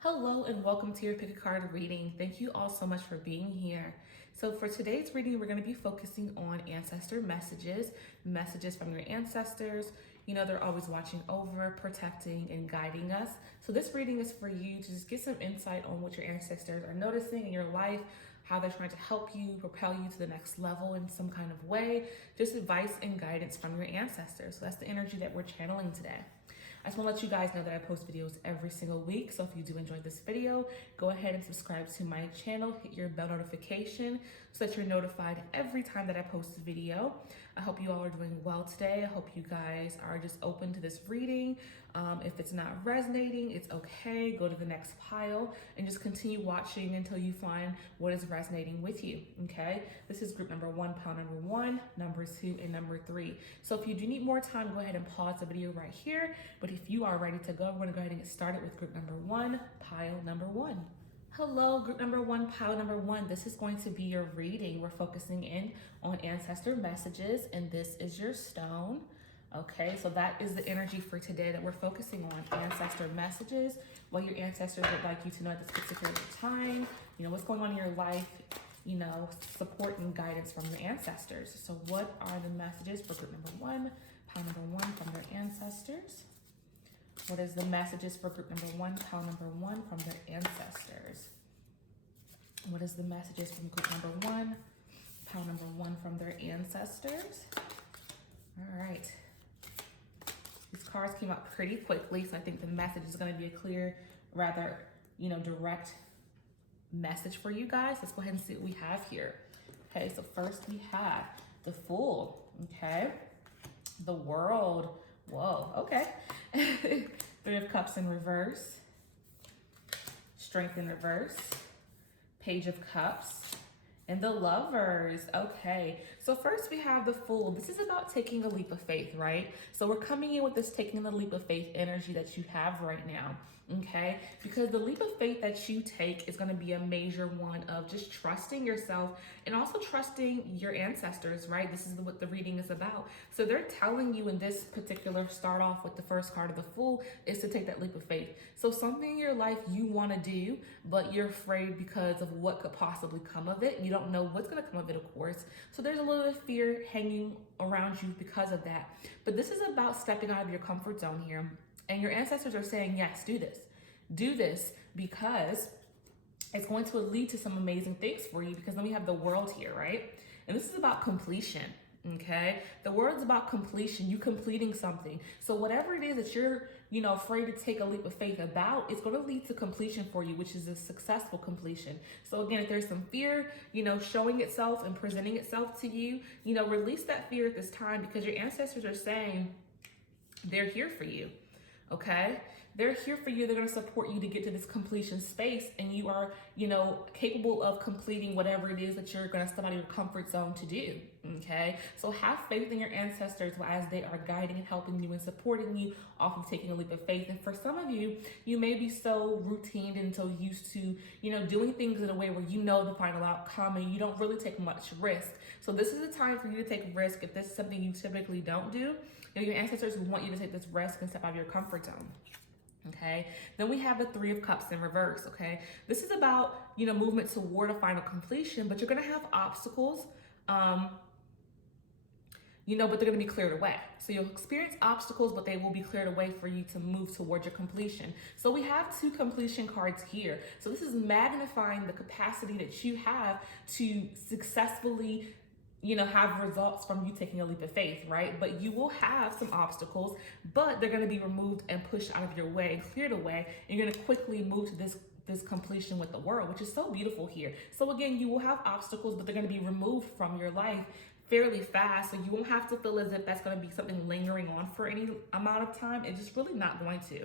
Hello and welcome to your Pick a Card reading. Thank you all so much for being here. So for today's reading, we're going to be focusing on ancestor messages from your ancestors. You know, they're always watching over, protecting, and guiding us. So this reading is for you to just get some insight on what your ancestors are noticing in your life, how they're trying to help you, propel you to the next level in some kind of way, just advice and guidance from your ancestors. So that's the energy that we're channeling today. I just want to let you guys know that I post videos every single week. So if you do enjoy this video, go ahead and subscribe to my channel, hit your bell notification so that you're notified every time that I post a video. I hope you all are doing well today. I hope you guys are just open to this reading. If it's not resonating, it's okay. Go to the next pile and just continue watching until you find what is resonating with you, okay? This is group number 1, pile number 1, number 2, and number 3. So if you do need more time, go ahead and pause the video right here. But if you are ready to go, we're gonna go ahead and get started with group number 1, pile number 1. Hello, group number 1, pile number 1. This is going to be your reading. We're focusing in on ancestor messages, and this is your stone. Okay, so that is the energy for today that we're focusing on, ancestor messages, what your ancestors would like you to know at this particular time, you know, what's going on in your life, you know, support and guidance from your ancestors. So what are the messages for group number 1, pile number 1 from their ancestors? What is the messages for group number 1, pile number 1 from their ancestors? What is the messages from group number 1, pile number 1 from their ancestors? All right. These cards came out pretty quickly, so I think the message is going to be a clear, rather, you know, direct message for you guys. Let's go ahead and see what we have here. Okay, so first we have the Fool, okay? The World, whoa, okay. 3 of Cups in reverse, Strength in reverse, Page of Cups, and the Lovers. Okay, so first we have the Fool. This is about taking a leap of faith, right? So we're coming in with this taking the leap of faith energy that you have right now, okay? Because the leap of faith that you take is going to be a major one of just trusting yourself and also trusting your ancestors, right? This is what the reading is about. So they're telling you in this particular start off with the first card of the Fool is to take that leap of faith. So something in your life you want to do, but you're afraid because of what could possibly come of it. You don't know what's going to come of it, of course. So there's a little bit of fear hanging around you because of that. But this is about stepping out of your comfort zone here. And your ancestors are saying, yes, do this. Do this because it's going to lead to some amazing things for you, because then we have the World here, right? And this is about completion, okay? The World's about completion, you completing something. So whatever it is that you're, you know, afraid to take a leap of faith about, it's going to lead to completion for you, which is a successful completion. So again, if there's some fear, you know, showing itself and presenting itself to you, you know, release that fear at this time, because your ancestors are saying they're here for you, okay? They're here for you. They're going to support you to get to this completion space, and you are, you know, capable of completing whatever it is that you're going to step out of your comfort zone to do, okay? So have faith in your ancestors as they are guiding and helping you and supporting you off of taking a leap of faith. And for some of you, you may be so routine and so used to, you know, doing things in a way where you know the final outcome and you don't really take much risk. So this is the time for you to take risk if this is something you typically don't do. You know, your ancestors want you to take this risk and step out of your comfort zone. Okay, then we have the 3 of Cups in reverse. Okay, this is about, you know, movement toward a final completion, but you're going to have obstacles, you know, but they're going to be cleared away. So you'll experience obstacles, but they will be cleared away for you to move towards your completion. So we have 2 completion cards here. So this is magnifying the capacity that you have to successfully, you know, have results from you taking a leap of faith, right? But you will have some obstacles, but they're going to be removed and pushed out of your way and cleared away. And you're going to quickly move to this completion with the World, which is so beautiful here. So again, you will have obstacles, but they're going to be removed from your life fairly fast. So you won't have to feel as if that's going to be something lingering on for any amount of time. It's just really not going to.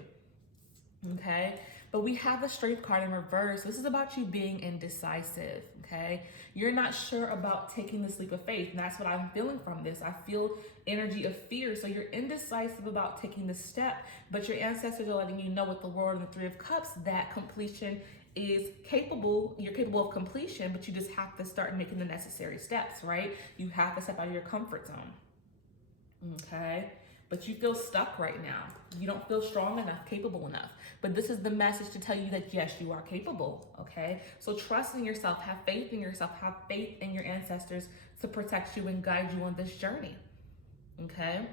Okay, but we have the Strength card in reverse. This is about you being indecisive, okay? You're not sure about taking this leap of faith, and that's what I'm feeling from this. I feel energy of fear, so you're indecisive about taking this step, but your ancestors are letting you know with the World and the 3 of Cups that completion is capable. You're capable of completion, but you just have to start making the necessary steps, right? You have to step out of your comfort zone, okay? but you feel stuck right now. You don't feel strong enough, capable enough. But this is the message to tell you that yes, you are capable, okay? So trust in yourself, have faith in yourself, have faith in your ancestors to protect you and guide you on this journey, okay?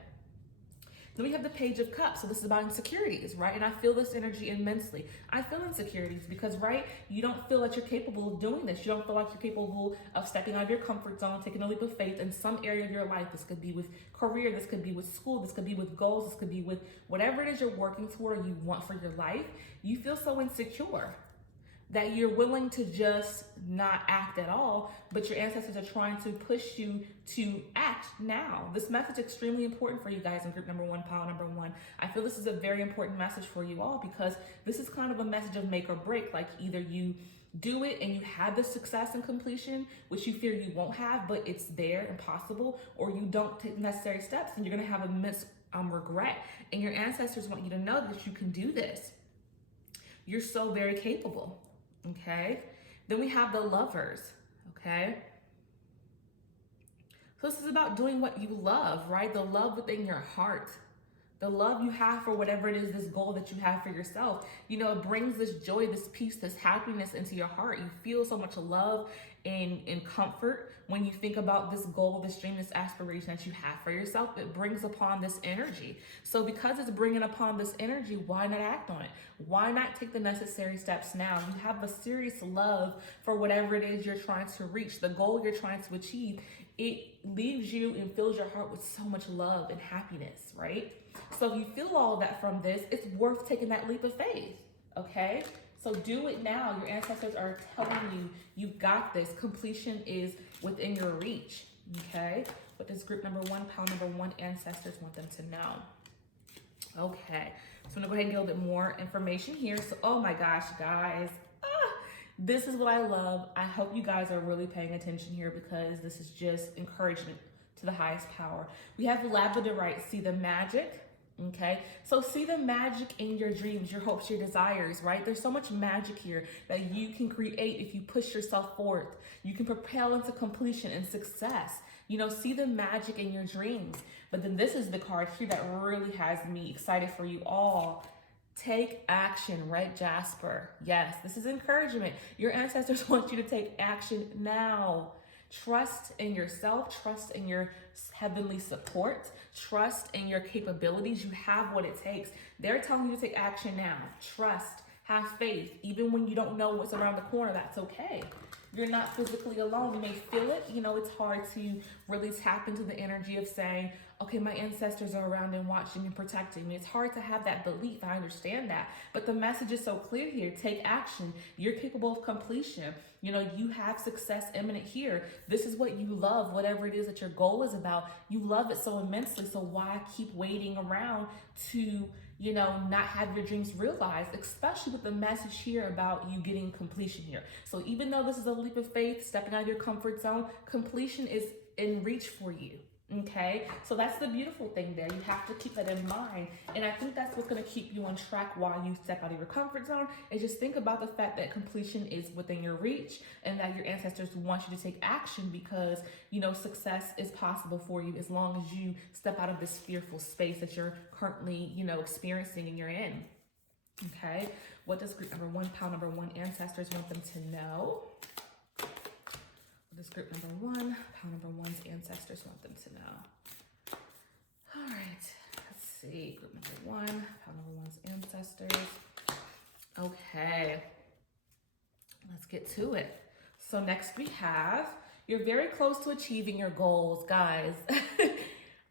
Then we have the Page of Cups. So this is about insecurities, right? And I feel this energy immensely. I feel insecurities because, right, you don't feel that you're capable of doing this. You don't feel like you're capable of stepping out of your comfort zone, taking a leap of faith in some area of your life. This could be with career, this could be with school, this could be with goals, this could be with whatever it is you're working toward or you want for your life. You feel so insecure that you're willing to just not act at all, but your ancestors are trying to push you to act now. This message is extremely important for you guys in group number one, pile number one. I feel this is a very important message for you all because this is kind of a message of make or break. Like either you do it and you have the success and completion, which you fear you won't have, but it's there and possible, or you don't take necessary steps and you're gonna have a regret. And your ancestors want you to know that you can do this. You're so very capable. Okay, then we have the Lovers, okay? So this is about doing what you love, right? The love within your heart, the love you have for whatever it is, this goal that you have for yourself. You know, it brings this joy, this peace, this happiness into your heart. You feel so much love and comfort when you think about this goal, this dream, this aspiration that you have for yourself. It brings upon this energy. So because it's bringing upon this energy, why not act on it? Why not take the necessary steps now? You have a serious love for whatever it is you're trying to reach, the goal you're trying to achieve. It leaves you and fills your heart with so much love and happiness, right? So if you feel all of that from this, it's worth taking that leap of faith, okay? So do it now. Your ancestors are telling you, you've got this. Completion is within your reach, okay? What does group number one, pile number one, ancestors want them to know? Okay, so I'm gonna go ahead and get a little bit more information here. So, oh my gosh, guys, this is what I love. I hope you guys are really paying attention here because this is just encouragement to the highest power. We have labradorite, see the magic. Okay, so see the magic in your dreams, your hopes, your desires, right? There's so much magic here that you can create if you push yourself forth. You can propel into completion and success. You know, see the magic in your dreams. But then this is the card here that really has me excited for you all. Take action, Red Jasper. Yes, this is encouragement. Your ancestors want you to take action now. Trust in yourself, trust in your heavenly support, trust in your capabilities. You have what it takes. They're telling you to take action now. Trust, have faith. Even when you don't know what's around the corner, that's okay. You're not physically alone. You may feel it. You know, it's hard to really tap into the energy of saying, okay, my ancestors are around and watching and protecting me. It's hard to have that belief. I understand that. But the message is so clear here. Take action. You're capable of completion. You know, you have success imminent here. This is what you love, whatever it is that your goal is about. You love it so immensely. So why keep waiting around to, you know, not have your dreams realized, especially with the message here about you getting completion here. So even though this is a leap of faith, stepping out of your comfort zone, completion is in reach for you. Okay, so that's the beautiful thing there. You have to keep that in mind. And I think that's what's going to keep you on track while you step out of your comfort zone. And just think about the fact that completion is within your reach and that your ancestors want you to take action because, you know, success is possible for you as long as you step out of this fearful space that you're currently, you know, experiencing and you're in. Okay, what does group number one, pile number one, ancestors want them to know? This group number one, pile number one's ancestors want them to know. All right, let's see. Group number one, pile number one's ancestors. Okay, let's get to it. So next we have, you're very close to achieving your goals, guys.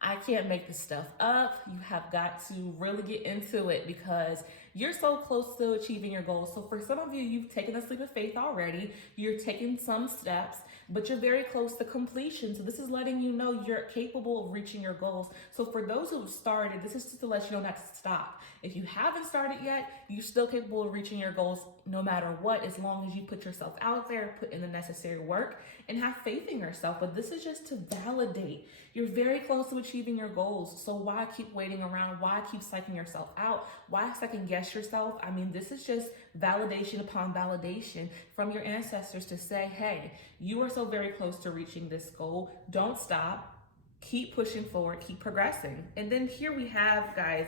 I can't make this stuff up. You have got to really get into it because you're so close to achieving your goals. So for some of you, you've taken a leap of faith already. You're taking some steps, but you're very close to completion. So this is letting you know you're capable of reaching your goals. So for those who have started, this is just to let you know not to stop. If you haven't started yet, you're still capable of reaching your goals no matter what, as long as you put yourself out there, put in the necessary work, and have faith in yourself. But this is just to validate. You're very close to achieving your goals. So why keep waiting around? Why keep psyching yourself out? Why second guess yourself? I mean, this is just validation upon validation from your ancestors to say, hey, you are so very close to reaching this goal. Don't stop. Keep pushing forward, keep progressing. And then here we have, guys,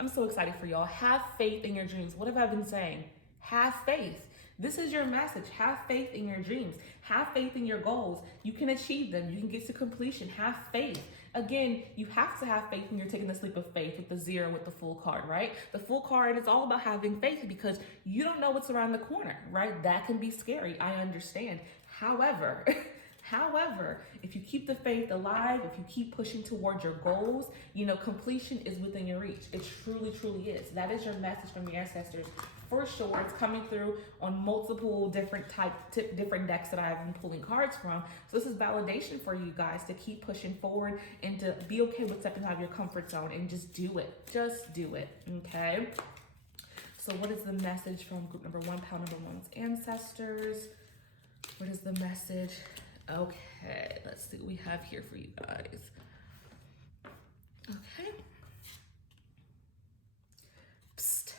I'm so excited for y'all. Have faith in your dreams. What have I been saying? Have faith. This is your message. Have faith in your dreams. Have faith in your goals. You can achieve them. You can get to completion. Have faith. Again, you have to have faith when you're taking the leap of faith with the 0 with the full card, right? The full card is all about having faith because you don't know what's around the corner, right? That can be scary. I understand. However, if you keep the faith alive, if you keep pushing towards your goals, completion is within your reach. It truly, truly is. That is your message from your ancestors. For sure, it's coming through on multiple different different decks that I've been pulling cards from. So this is validation for you guys to keep pushing forward and to be okay with stepping out of your comfort zone and just do it. Just do it, okay? So what is the message from group number 1, pile number 1's ancestors? What is the message? Okay, let's see what we have here for you guys. Okay. Psst,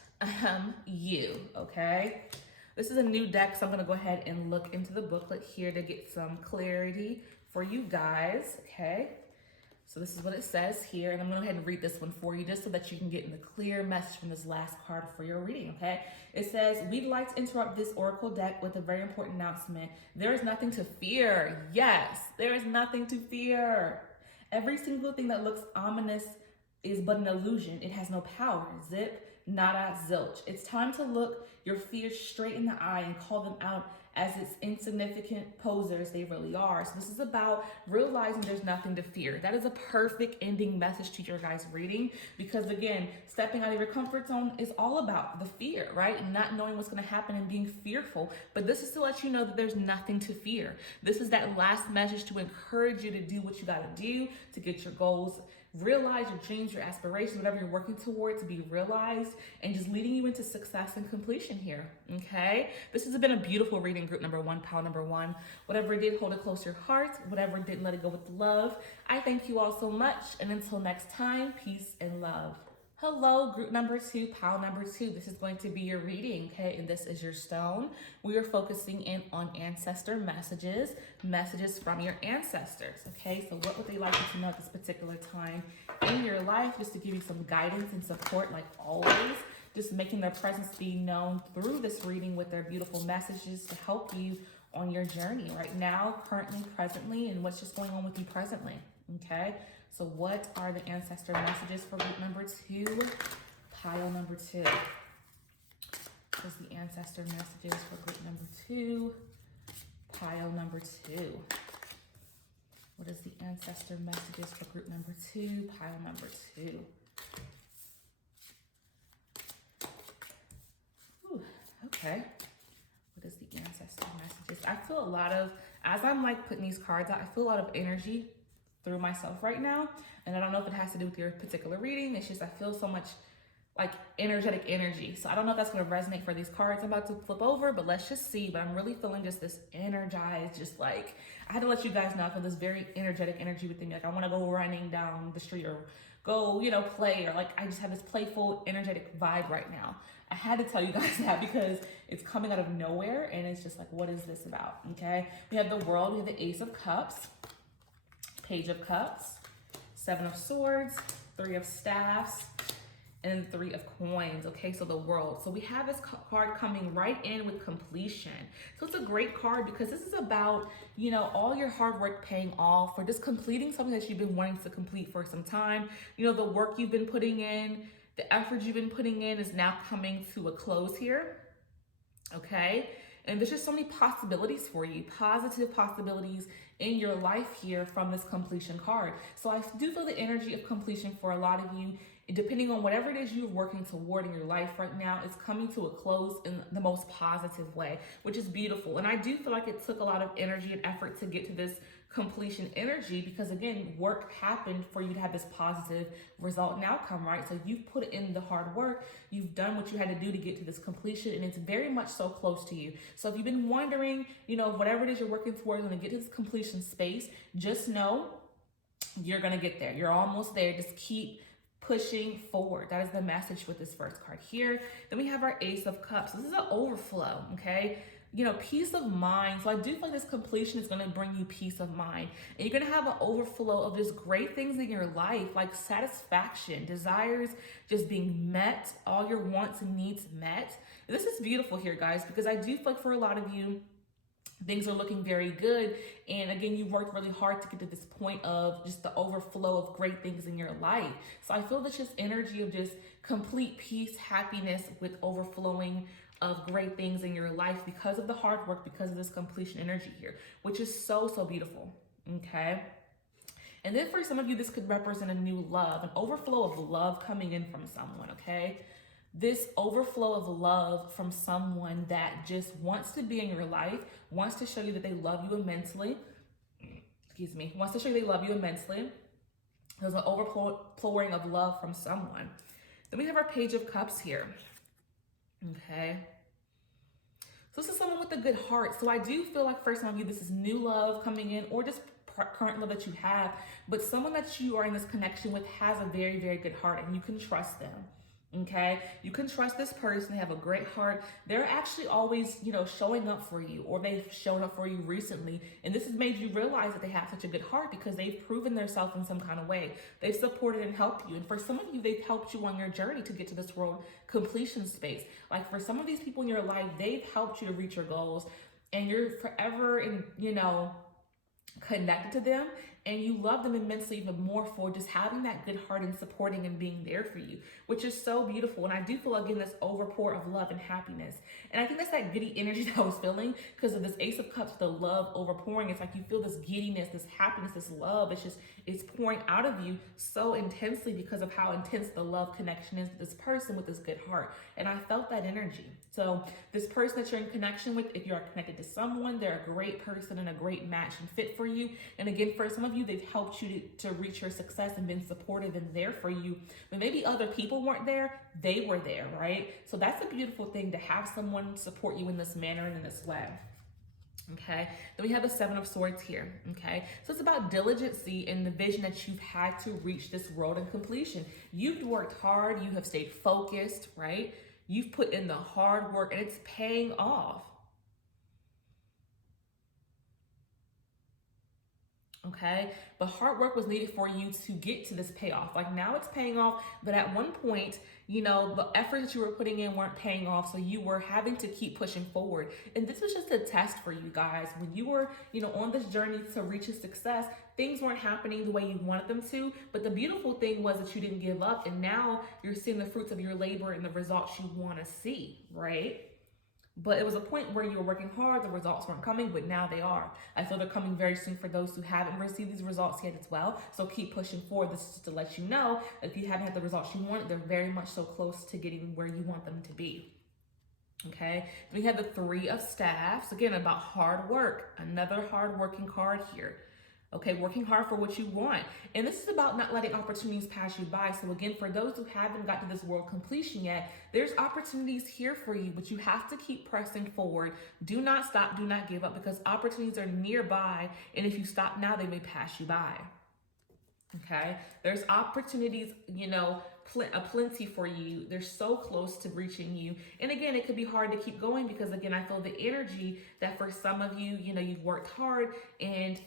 you, okay? This is a new deck, so I'm gonna go ahead and look into the booklet here to get some clarity for you guys, okay? So this is what it says here, and I'm gonna go ahead and read this one for you just so that you can get in the clear message from this last card for your reading, okay? It says, we'd like to interrupt this oracle deck with a very important announcement. There is nothing to fear. Yes, there is nothing to fear. Every single thing that looks ominous is but an illusion. It has no power. Zip, nada, zilch. It's time to look your fears straight in the eye and call them out as its insignificant posers they really are. So this is about realizing there's nothing to fear. That is a perfect ending message to your guys' reading because, again, stepping out of your comfort zone is all about the fear, right? And not knowing what's going to happen and being fearful. But this is to let you know that there's nothing to fear. This is that last message to encourage you to do what you got to do to get your goals, realize your dreams, your aspirations, whatever you're working toward to be realized, and just leading you into success and completion here, okay? This has been a beautiful reading, group number 1, pile number 1. Whatever it did, hold it close to your heart. Whatever didn't, let it go with love. I thank you all so much, and until next time, peace and love. Hello, group number 2, pile number 2. This is going to be your reading, okay? And this is your stone. We are focusing in on ancestor messages from your ancestors, okay? So what would they like you to know at this particular time in your life, just to give you some guidance and support like always, just making their presence be known through this reading with their beautiful messages to help you on your journey right now, currently, presently, and what's just going on with you presently, okay? So what are the ancestor messages for group number 2, pile number 2? What is the ancestor messages for group number 2, pile number 2? What is the ancestor messages for group number 2, pile number 2? Ooh, okay. What is the ancestor messages? I feel a lot of, as I'm like putting these cards out, I feel a lot of energy through myself right now, and I don't know if it has to do with your particular reading. It's just I feel so much like energetic energy, so I don't know if that's going to resonate for these cards I'm about to flip over, but let's just see. But I'm really feeling just this energized, just like I had to let you guys know I feel this very energetic energy within me. Like I want to go running down the street or go play, or like I just have this playful energetic vibe right now. I had to tell you guys that because it's coming out of nowhere, and it's just like, what is this about? Okay, we have the World, we have the Ace of Cups, Page of Cups, 7 of Swords, 3 of Staffs, and 3 of Coins, okay? So the World. So we have this card coming right in with completion. So it's a great card because this is about, all your hard work paying off, or just completing something that you've been wanting to complete for some time. The work you've been putting in, the effort you've been putting in is now coming to a close here, okay? And there's just so many possibilities for you, positive possibilities in your life here from this completion card. So I do feel the energy of completion for a lot of you, depending on whatever it is you're working toward in your life right now. It's coming to a close in the most positive way, which is beautiful. And I do feel like it took a lot of energy and effort to get to this completion energy because, again, work happened for you to have this positive result and outcome, right? So you've put in the hard work, you've done what you had to do to get to this completion, and it's very much so close to you. So if you've been wondering, whatever it is you're working towards when to get to this completion space, just know you're going to get there. You're almost there. Just keep pushing forward. That is the message with this first card here. Then we have our Ace of Cups. This is an overflow, okay? peace of mind. So I do feel like this completion is going to bring you peace of mind. And you're going to have an overflow of just great things in your life, like satisfaction, desires just being met, all your wants and needs met. And this is beautiful here, guys, because I do feel like for a lot of you, things are looking very good. And again, you worked really hard to get to this point of just the overflow of great things in your life. So I feel this just energy of just complete peace, happiness with overflowing of great things in your life because of the hard work, because of this completion energy here, which is so, so beautiful. Okay. And then for some of you, this could represent a new love, an overflow of love coming in from someone. Okay. This overflow of love from someone that just wants to be in your life, wants to show you that they love you immensely. Wants to show you they love you immensely. There's an overflowing of love from someone. Then we have our Page of Cups here. Okay. So this is someone with a good heart. So I do feel like for some of you, this is new love coming in, or just current love that you have, but someone that you are in this connection with has a very, very good heart, and you can trust them. Okay, you can trust this person. They have a great heart. They're actually always, showing up for you, or they've shown up for you recently. And this has made you realize that they have such a good heart because they've proven themselves in some kind of way. They've supported and helped you. And for some of you, they've helped you on your journey to get to this world completion space. Like for some of these people in your life, they've helped you to reach your goals, and you're forever connected to them, and you love them immensely even more for just having that good heart and supporting and being there for you, which is so beautiful. And I do feel, again, this overpour of love and happiness. And I think that's that giddy energy that I was feeling because of this Ace of Cups, the love overpouring. It's like you feel this giddiness, this happiness, this love. It's pouring out of you so intensely because of how intense the love connection is with this person with this good heart. And I felt that energy. So this person that you're in connection with, if you are connected to someone, they're a great person and a great match and fit for you. And again, for some of you, they've helped you to reach your success and been supportive and there for you. But maybe other people weren't there, they were there, right? So that's a beautiful thing to have someone support you in this manner and in this way. Okay, then we have the Seven of Swords here. Okay, so it's about diligency and the vision that you've had to reach this world in completion. You've worked hard, you have stayed focused, right? You've put in the hard work, and it's paying off. Okay, but hard work was needed for you to get to this payoff. Like now it's paying off, but at one point, the efforts that you were putting in weren't paying off, so you were having to keep pushing forward. And this was just a test for you guys. When you were, on this journey to reach a success, things weren't happening the way you wanted them to, but the beautiful thing was that you didn't give up, and now you're seeing the fruits of your labor and the results you want to see, right? But it was a point where you were working hard, the results weren't coming, but now they are. I feel they're coming very soon for those who haven't received these results yet as well. So keep pushing forward. This is just to let you know that if you haven't had the results you want, they're very much so close to getting where you want them to be. Okay, we have the Three of Staffs, again, about hard work. Another hard working card here. Okay, working hard for what you want. And this is about not letting opportunities pass you by. So again, for those who haven't got to this world completion yet, there's opportunities here for you, but you have to keep pressing forward. Do not stop, do not give up, because opportunities are nearby. And if you stop now, they may pass you by. Okay, there's opportunities, plenty for you. They're so close to reaching you. And again, it could be hard to keep going because again, I feel the energy that for some of you, you've worked hard and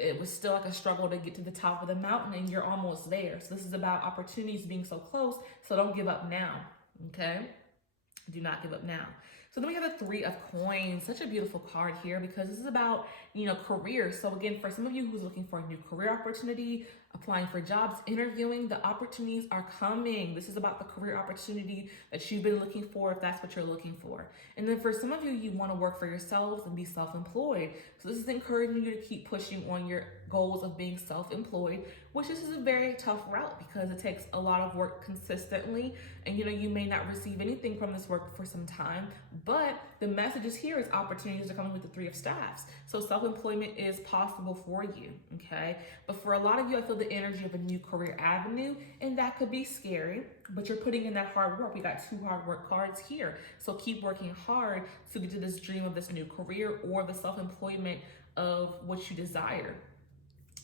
it was still like a struggle to get to the top of the mountain, and you're almost there. So this is about opportunities being so close. So don't give up now. Okay. Do not give up now. So then we have the Three of Coins, such a beautiful card here because this is about, career. So again, for some of you who's looking for a new career opportunity, applying for jobs, interviewing, the opportunities are coming. This is about the career opportunity that you've been looking for, if that's what you're looking for. And then for some of you, you want to work for yourselves and be self-employed. So this is encouraging you to keep pushing on your goals of being self-employed, which is a very tough route because it takes a lot of work consistently. And you may not receive anything from this work for some time, but the messages here is opportunities are coming with the Three of Staffs. So self-employment is possible for you, okay? But for a lot of you, I feel the energy of a new career avenue, and that could be scary, but you're putting in that hard work. We got two hard work cards here. So keep working hard to get to this dream of this new career or the self-employment of what you desire.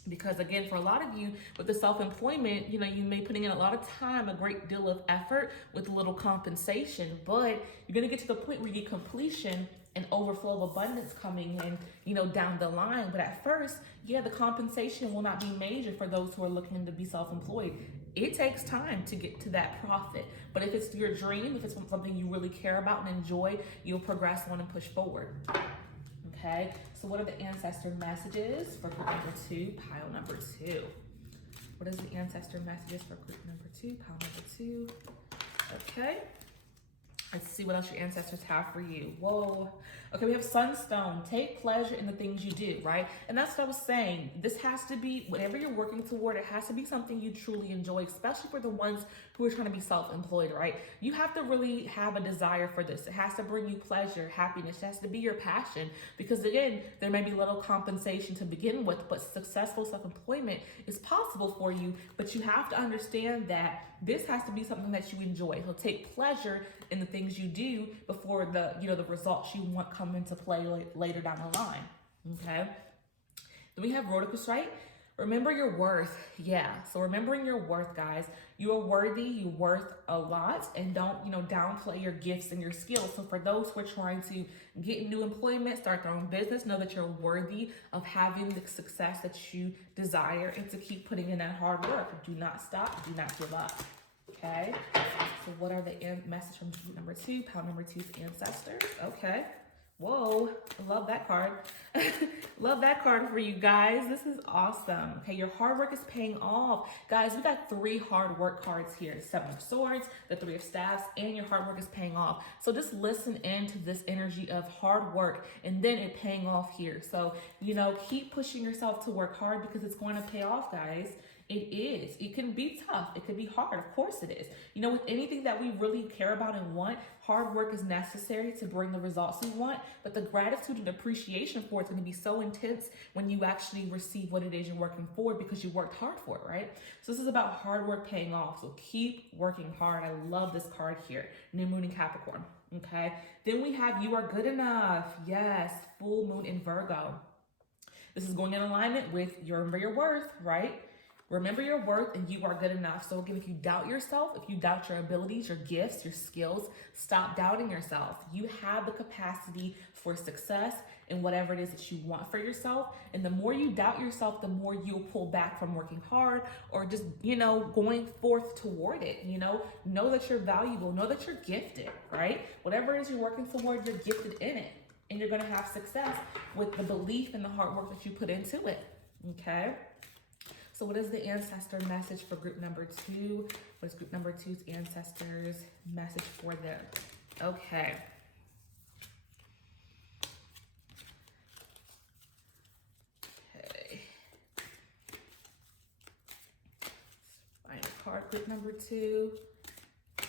Because again, for a lot of you with the self-employment, you may be putting in a lot of time, a great deal of effort with little compensation, but you're going to get to the point where you get completion and overflow of abundance coming in, down the line. But at first, yeah, the compensation will not be major for those who are looking to be self-employed. It takes time to get to that profit. But if it's your dream, if it's something you really care about and enjoy, you'll progress on and push forward. Okay, so what are the ancestor messages for group number 2, pile number 2? What is the ancestor messages for group number 2, pile number 2? Okay, let's see what else your ancestors have for you. Whoa. Okay, we have Sunstone. Take pleasure in the things you do, right? And that's what I was saying. This has to be, whatever you're working toward, it has to be something you truly enjoy, especially for the ones who are trying to be self-employed, right? You have to really have a desire for this. It has to bring you pleasure, happiness. It has to be your passion. Because again, there may be little compensation to begin with, but successful self-employment is possible for you. But you have to understand that this has to be something that you enjoy. So take pleasure in the things you do before the results you want come into play later down the line. Okay. Then we have Rhodicus, right? Remember your worth. Yeah. So remembering your worth, guys. You are worthy. You're worth a lot, and don't downplay your gifts and your skills. So for those who are trying to get new employment, start their own business, know that you're worthy of having the success that you desire, and to keep putting in that hard work. Do not stop. Do not give up. Okay. So what are the message from group number 2, pile number 2's ancestors? Okay. Whoa, I love that card. Love that card for you guys. This is awesome. Okay, your hard work is paying off. Guys, we got 3 hard work cards here. The 7 of Swords, the 3 of Staffs, and your hard work is paying off. So just listen into this energy of hard work and then it paying off here. So, keep pushing yourself to work hard because it's going to pay off, guys. It is. It can be tough. It can be hard. Of course it is. With anything that we really care about and want, hard work is necessary to bring the results we want. But the gratitude and appreciation for it's going to be so intense when you actually receive what it is you're working for because you worked hard for it, right? So this is about hard work paying off. So keep working hard. I love this card here. New Moon in Capricorn. Okay. Then we have You Are Good Enough. Yes. Full Moon in Virgo. This is going in alignment with Remember Your Worth, right? Remember your worth and you are good enough. So again, if you doubt yourself, if you doubt your abilities, your gifts, your skills, stop doubting yourself. You have the capacity for success in whatever it is that you want for yourself. And the more you doubt yourself, the more you'll pull back from working hard or just, going forth toward it. Know that you're valuable. Know that you're gifted, right? Whatever it is you're working toward, you're gifted in it. And you're going to have success with the belief and the hard work that you put into it. Okay? So what is the ancestor message for group number 2? What is group number 2's ancestors message for them? Okay. Okay. Let's find a card, group number 2. It's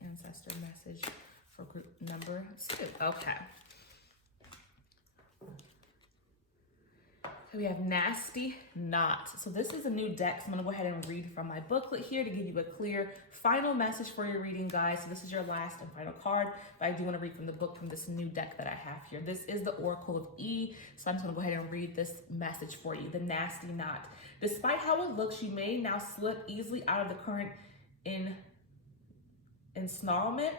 the ancestor message for group number 2. Okay. We have Nasty Knot. So this is a new deck. So I'm going to go ahead and read from my booklet here to give you a clear final message for your reading, guys. So this is your last and final card, but I do want to read from the book from this new deck that I have here. This is the Oracle of E. So I'm just going to go ahead and read this message for you. The Nasty Knot. Despite how it looks, you may now slip easily out of the current ensnarlment.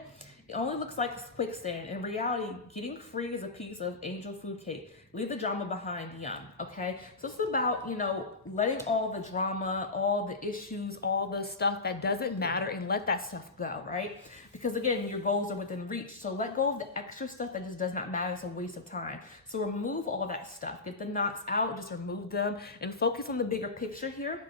It only looks like quicksand. In reality, getting free is a piece of angel food cake. Leave the drama behind, young, okay? So it's about, letting all the drama, all the issues, all the stuff that doesn't matter and let that stuff go, right? Because again, your goals are within reach. So let go of the extra stuff that just does not matter. It's a waste of time. So remove all that stuff. Get the knots out, just remove them and focus on the bigger picture here.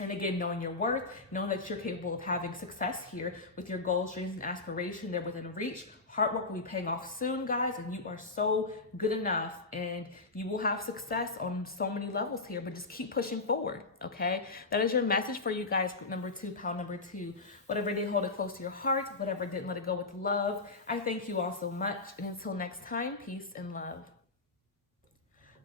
And again, knowing your worth, knowing that you're capable of having success here with your goals, dreams, and aspirations, they're within reach. Hard work will be paying off soon, guys, and you are so good enough, and you will have success on so many levels here, but just keep pushing forward, okay? That is your message for you guys, group number 2, pile number 2. Whatever did, hold it close to your heart. Whatever didn't, let it go with love. I thank you all so much, and until next time, peace and love.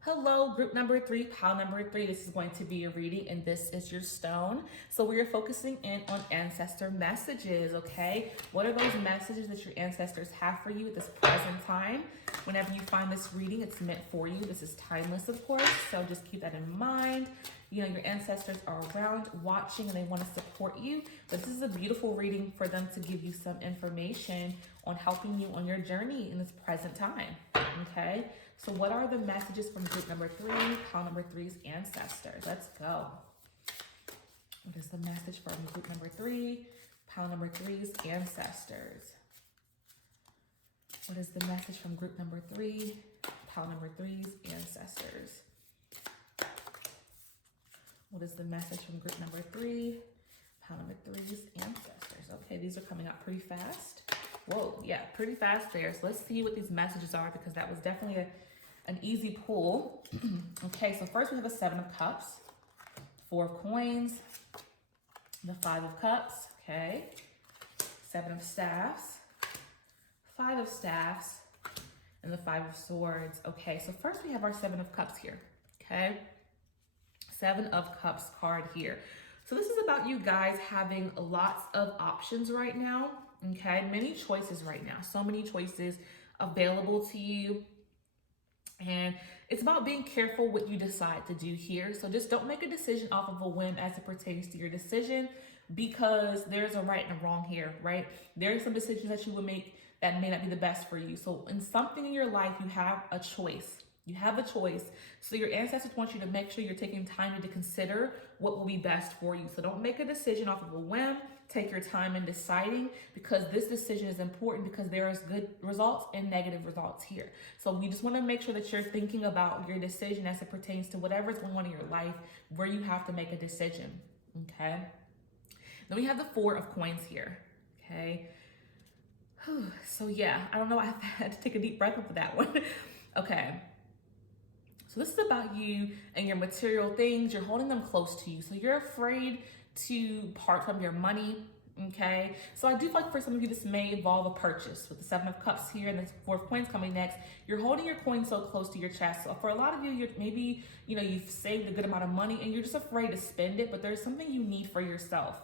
Hello, group number 3, pile number 3. This is going to be a reading, and this is your stone. So we are focusing in on ancestor messages, okay? What are those messages that your ancestors have for you at this present time? Whenever you find this reading, it's meant for you. This is timeless, of course, so just keep that in mind. You know, your ancestors are around watching and they want to support you, but this is a beautiful reading for them to give you some information on helping you on your journey in this present time, okay? So what are the messages from group number 3, pile number 3's ancestors? Let's go. What is the message from group number 3, pile number 3's ancestors? What is the message from group number 3, pile number 3's ancestors? What is the message from group number 3, pile number 3's ancestors? Okay, these are coming out pretty fast. Whoa, yeah, pretty fast there. So let's see what these messages are, because that was definitely an easy pull. Okay, so first we have a 7 of Cups, 4 of Coins, the 5 of Cups, okay, 7 of Staffs, 5 of Staffs, and the 5 of Swords. Okay, so first we have our 7 of Cups here, okay, 7 of Cups card here. So this is about you guys having lots of options right now, okay, many choices right now, so many choices available to you. And it's about being careful what you decide to do here. So just don't make a decision off of a whim as it pertains to your decision, because there's a right and a wrong here, right? There are some decisions that you will make that may not be the best for you. So in something in your life, you have a choice. You have a choice. So your ancestors want you to make sure you're taking time to consider what will be best for you. So don't make a decision off of a whim. Take your time in deciding, because this decision is important, because there is good results and negative results here. So we just want to make sure that you're thinking about your decision as it pertains to whatever is going on in your life where you have to make a decision, okay? Then we have the 4 of Coins here, okay? So yeah, I don't know, I had to take a deep breath with that one. Okay. So this is about you and your material things. You're holding them close to you. So you're afraid to part from your money, okay? So I do feel like for some of you, this may involve a purchase with the 7 of Cups here and the 4 of Coins coming next. You're holding your coins so close to your chest. So for a lot of you, you're maybe, you know, you've saved a good amount of money and you're just afraid to spend it, but there's something you need for yourself.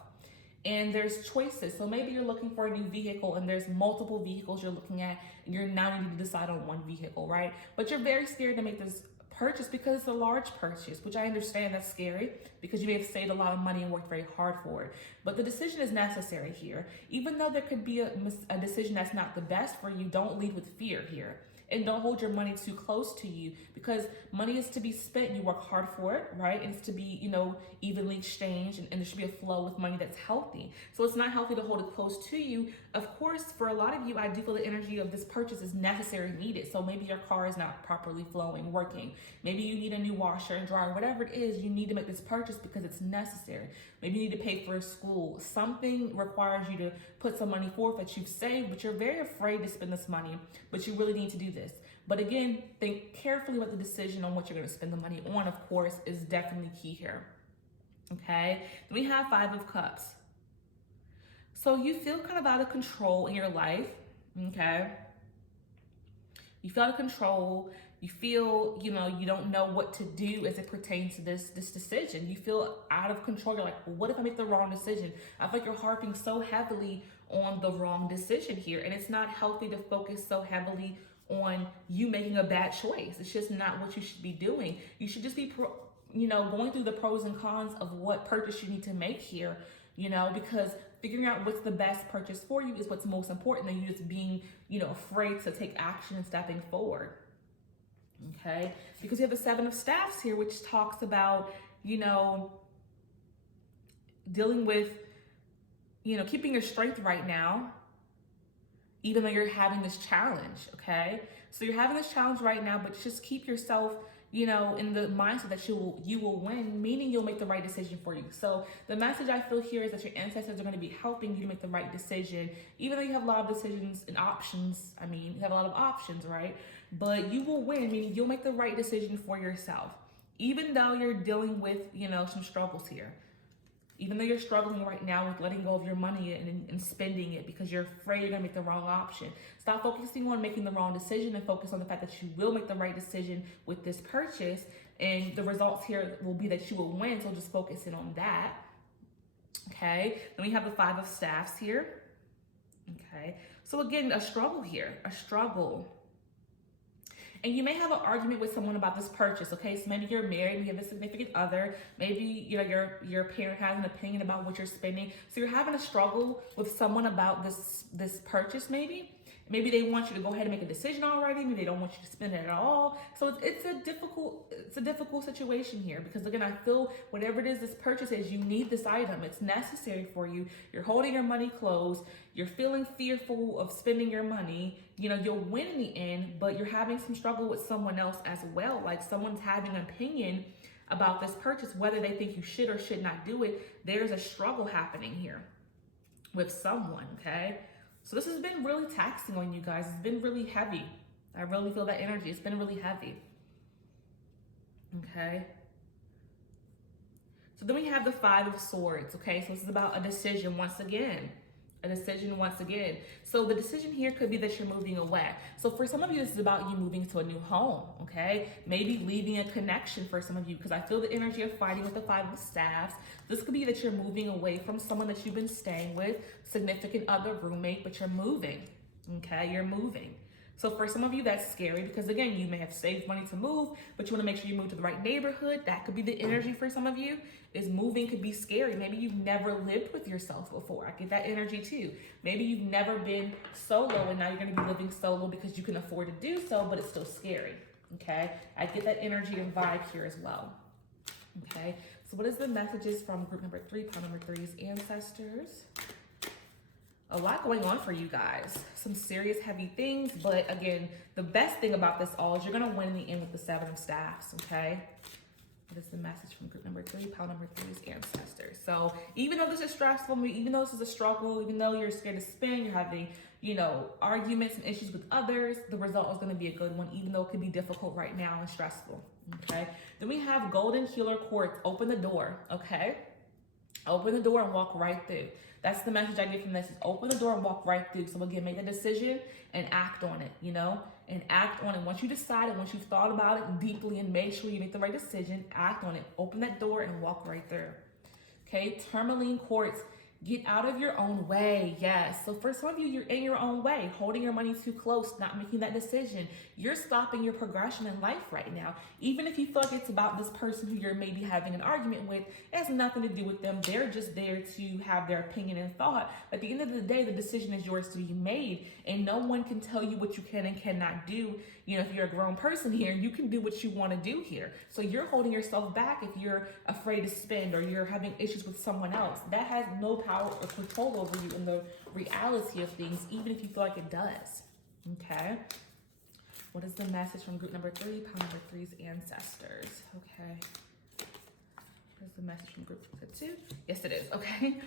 And there's choices. So maybe you're looking for a new vehicle and there's multiple vehicles you're looking at and you're now needing to decide on one vehicle, right? But you're very scared to make this purchase because it's a large purchase, which I understand that's scary because you may have saved a lot of money and worked very hard for it. But the decision is necessary here. Even though there could be a decision that's not the best for you, don't lead with fear here. And don't hold your money too close to you, because money is to be spent. You work hard for it, right? And it's to be, you know, evenly exchanged, and there should be a flow with money that's healthy. So it's not healthy to hold it close to you. Of course, for a lot of you, I do feel the energy of this purchase is necessary, needed. So maybe your car is not properly flowing, working. Maybe you need a new washer and dryer, whatever it is, you need to make this purchase because it's necessary. Maybe you need to pay for a school. Something requires you to put some money forth that you've saved, but you're very afraid to spend this money, but you really need to do this. But again, think carefully about the decision on what you're going to spend the money on, of course, is definitely key here. Okay, then we have 5 of Cups. So you feel kind of out of control in your life, okay? You feel out of control. You feel, you know, you don't know what to do as it pertains to this decision. You feel out of control. You're like, well, what if I make the wrong decision? I feel like you're harping so heavily on the wrong decision here, and it's not healthy to focus so heavily on you making a bad choice. It's just not what you should be doing. You should just be, going through the pros and cons of what purchase you need to make here, because figuring out what's the best purchase for you is what's most important than you just being, afraid to take action and stepping forward. Okay, because you have the 7 of Staffs here, which talks about, dealing with, keeping your strength right now, even though you're having this challenge, okay? So you're having this challenge right now, but just keep yourself, in the mindset that you will win, meaning you'll make the right decision for you. So the message I feel here is that your ancestors are going to be helping you to make the right decision, even though you have a lot of decisions and options. I mean, you have a lot of options, right? But you will win, meaning you'll make the right decision for yourself, even though you're dealing with, some struggles here. Even though you're struggling right now with letting go of your money and spending it because you're afraid you're gonna make the wrong option. Stop focusing on making the wrong decision and focus on the fact that you will make the right decision with this purchase. And the results here will be that you will win. So just focus in on that. Okay. Then we have the 5 of Staffs here. Okay. So again, a struggle here, a struggle. And you may have an argument with someone about this purchase, okay? So maybe you're married and you have a significant other. Maybe, you know, your parent has an opinion about what you're spending. So you're having a struggle with someone about this purchase maybe. Maybe they want you to go ahead and make a decision already. Maybe they don't want you to spend it at all. So it's a difficult situation here because again, I feel whatever it is this purchase is, you need this item. It's necessary for you. You're holding your money close. You're feeling fearful of spending your money. You know, you'll win in the end, but you're having some struggle with someone else as well. Like someone's having an opinion about this purchase, whether they think you should or should not do it. There's a struggle happening here with someone, okay? So this has been really taxing on you guys. It's been really heavy. I really feel that energy. It's been really heavy. Okay. So then we have the 5 of Swords. Okay. So this is about a decision once again. A decision once again. So the decision here could be that you're moving away. So for some of you, this is about you moving to a new home, okay? Maybe leaving a connection for some of you because I feel the energy of fighting with the 5 of Staffs. This could be that you're moving away from someone that you've been staying with, significant other, roommate, but you're moving, okay? You're moving. So for some of you, that's scary because again, you may have saved money to move, but you want to make sure you move to the right neighborhood. That could be the energy for some of you. Is moving could be scary. Maybe you've never lived with yourself before. I get that energy too. Maybe you've never been solo and now you're going to be living solo because you can afford to do so, but it's still scary. Okay. I get that energy and vibe here as well. Okay. So what is the messages from group number 3, pile number 3's ancestors? A lot going on for you guys. Some serious heavy things, but again, the best thing about this all is you're going to win in the end with the 7 of Staffs, okay? What is the message from group number 3, pile number 3's ancestors? So even though this is stressful, even though this is a struggle, even though you're scared to spend, you're having, you know, arguments and issues with others, the result is going to be a good one, even though it can be difficult right now and stressful, okay? Then we have Golden Healer Quartz. Open the door, okay? Open the door and walk right through. That's the message I get from this is open the door and walk right through. So again, make a decision and act on it, you know, and act on it. Once you decide it, once you've thought about it deeply and make sure you make the right decision, act on it. Open that door and walk right through. Okay, Tourmaline Quartz. Get out of your own way. Yes. So for some of you, you're in your own way, holding your money too close, not making that decision. You're stopping your progression in life right now. Even if you feel like it's about this person who you're maybe having an argument with, it has nothing to do with them. They're just there to have their opinion and thought. At the end of the day, the decision is yours to be made, and no one can tell you what you can and cannot do. You know, if you're a grown person here, you can do what you want to do here. So you're holding yourself back if you're afraid to spend or you're having issues with someone else. That has no power or control over you in the reality of things, even if you feel like it does. Okay. What is the message from group number 3, pile number 3's ancestors? Okay. What is the message from group 2? Yes, it is. Okay.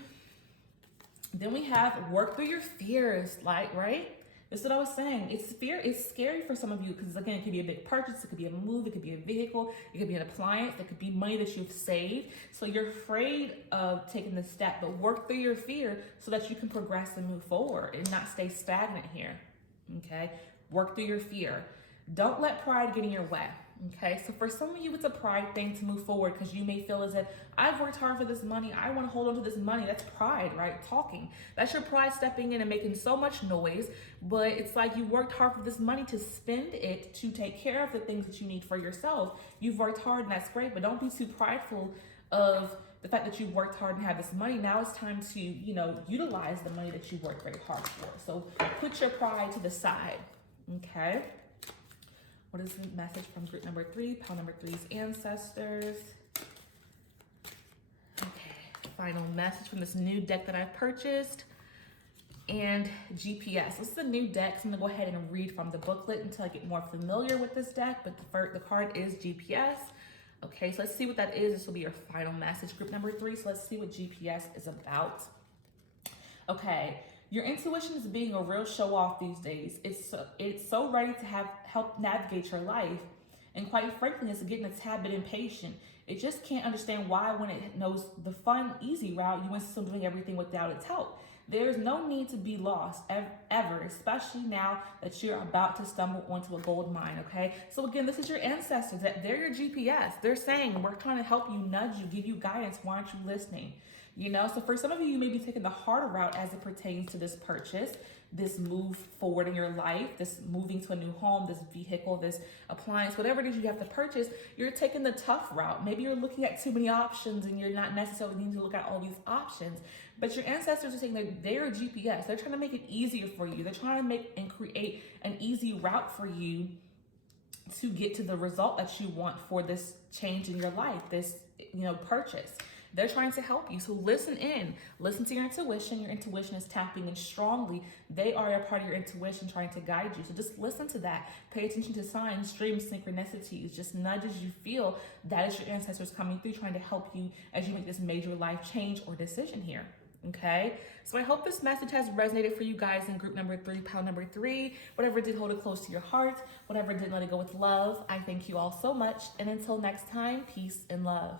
Then we have work through your fears, like, right? This is what I was saying. It's fear. It's scary for some of you because again, it could be a big purchase. It could be a move. It could be a vehicle. It could be an appliance. It could be money that you've saved. So you're afraid of taking this step, but work through your fear so that you can progress and move forward and not stay stagnant here. Okay. Work through your fear. Don't let pride get in your way. Okay, so for some of you, it's a pride thing to move forward because you may feel as if I've worked hard for this money. I want to hold on to this money. That's pride, right? Talking. That's your pride stepping in and making so much noise. But it's like you worked hard for this money to spend it to take care of the things that you need for yourself. You've worked hard and that's great, but don't be too prideful of the fact that you worked hard and have this money. Now it's time to, you know, utilize the money that you worked very hard for. So put your pride to the side. Okay. What is the message from group number 3, pile number 3's ancestors? Okay, final message from this new deck that I've purchased. And GPS. This is a new deck, so I'm gonna go ahead and read from the booklet until I get more familiar with this deck, but the card is GPS. Okay, so let's see what that is. This will be your final message, group number 3. So let's see what GPS is about. Okay. Your intuition is being a real show off these days. It's so ready to help navigate your life. And quite frankly, it's getting a tad bit impatient. It just can't understand why, when it knows the fun, easy route, you insist on doing everything without its help. There's no need to be lost ever, especially now that you're about to stumble onto a gold mine, okay? So again, this is your ancestors. They're your GPS. They're saying, we're trying to help you, nudge you, give you guidance. Why aren't you listening? You know, so for some of you, you may be taking the harder route as it pertains to this purchase, this move forward in your life, this moving to a new home, this vehicle, this appliance, whatever it is you have to purchase. You're taking the tough route. Maybe you're looking at too many options and you're not necessarily needing to look at all these options. But your ancestors are saying that they're GPS. They're trying to make it easier for you. They're trying to make and create an easy route for you to get to the result that you want for this change in your life, this, purchase. They're trying to help you. So listen in. Listen to your intuition. Your intuition is tapping in strongly. They are a part of your intuition trying to guide you. So just listen to that. Pay attention to signs, dreams, synchronicities, just nudges you feel. That is your ancestors coming through, trying to help you as you make this major life change or decision here. Okay, so I hope this message has resonated for you guys in group number 3, pile number 3. Whatever did, hold it close to your heart. Whatever didn't, let it go with love. I thank you all so much. And until next time, peace and love.